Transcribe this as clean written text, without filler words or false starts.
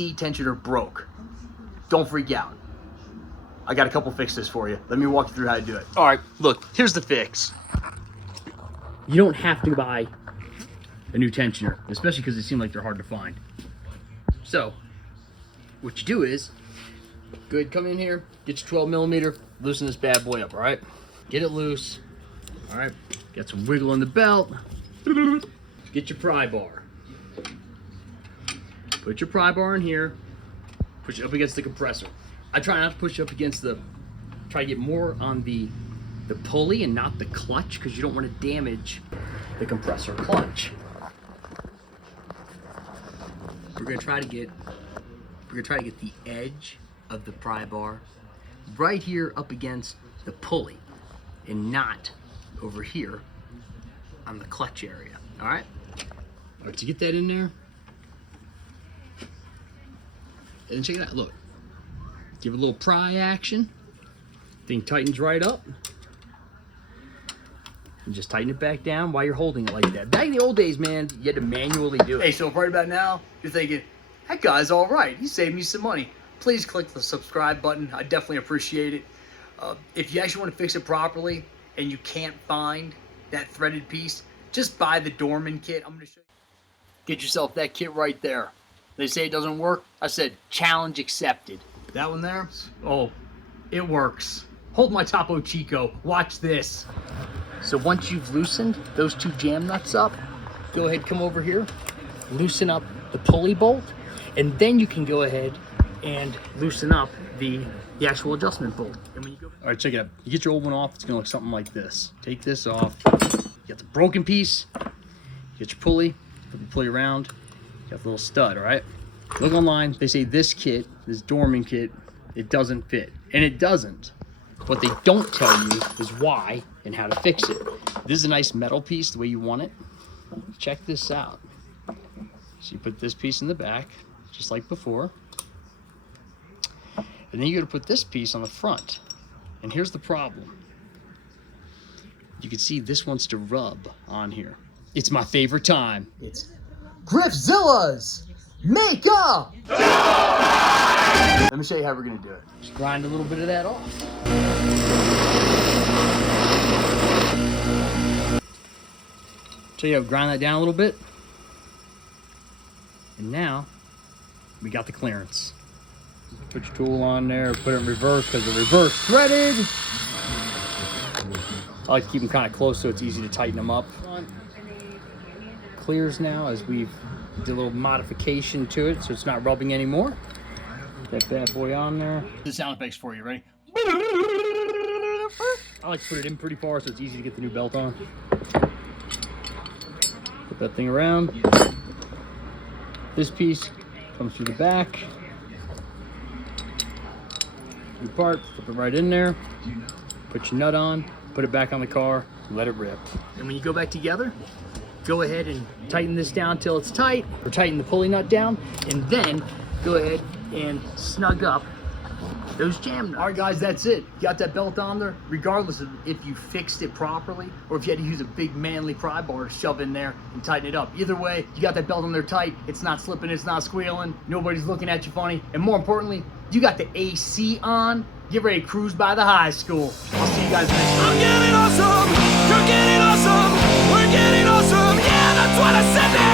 AC tensioner broke. Don't freak out. I got a couple fixes for you. Let me walk you through how to do it. All right, look, here's the fix. You don't have to buy a new tensioner, especially because they seem like they're hard to find. So, what you do is, go ahead, come in here, get your 12 millimeter, loosen this bad boy up, all right? Get it loose, all right? Got some wiggle in the belt. Get your pry bar. Put your pry bar in here, push it up against the compressor. I try not to push up against try to get more on the pulley and not the clutch, because you don't want to damage the compressor clutch. We're gonna try to get the edge of the pry bar right here up against the pulley and not over here on the clutch area. All right, to get that in there, and check it out, look, give it a little pry action, thing tightens right up, and just tighten it back down while you're holding it like that. Back in the old days, man, you had to manually do it. Hey, so right about now, you're thinking, that guy's all right, he saved me some money. Please click the subscribe button, I definitely appreciate it. If you actually want to fix it properly and you can't find that threaded piece, just buy the Dorman kit. I'm going to show you. Get yourself that kit right there. They say it doesn't work. I said, challenge accepted. That one there? Oh, it works. Hold my Topo Chico. Watch this. So once you've loosened those two jam nuts up, go ahead, come over here, loosen up the pulley bolt, and then you can go ahead and loosen up the actual adjustment bolt. And when you go, all right, check it out. You get your old one off, it's gonna look something like this. Take this off. You got the broken piece. You get your pulley. Put the pulley around. You got the little stud. All right. Look online. They say this kit, this Dorman kit, it doesn't fit, and it doesn't. What they don't tell you is why and how to fix it. This is a nice metal piece the way you want it. Check this out. So you put this piece in the back, just like before. And then you're gonna put this piece on the front. And here's the problem. You can see this wants to rub on here. It's my favorite time. It's Griffzilla's makeup! Let me show you how we're gonna do it. Just grind a little bit of that off. So you grind that down a little bit. And now, we got the clearance. Put your tool on there, put it in reverse because the reverse threaded. I like to keep them kind of close so it's easy to tighten them up. Clears now as we've did a little modification to it so it's not rubbing anymore. Put that bad boy on there. The sound effects for you, ready? I like to put it in pretty far so it's easy to get the new belt on. Put that thing around. This piece comes through the back. New part, flip it right in there. Put your nut on, put it back on the car, let it rip. And when you go back together, go ahead and tighten this down till it's tight, or tighten the pulley nut down, and then go ahead and snug up those jam nuts. All right, guys, that's it. You got that belt on there, regardless of if you fixed it properly or if you had to use a big manly pry bar to shove in there and tighten it up. Either way, you got that belt on there tight. It's not slipping, it's not squealing. Nobody's looking at you funny. And more importantly, you got the AC on. Get ready to cruise by the high school. I'll see you guys next time. I'm getting awesome. You're getting awesome. We're getting awesome. Yeah, that's what I said.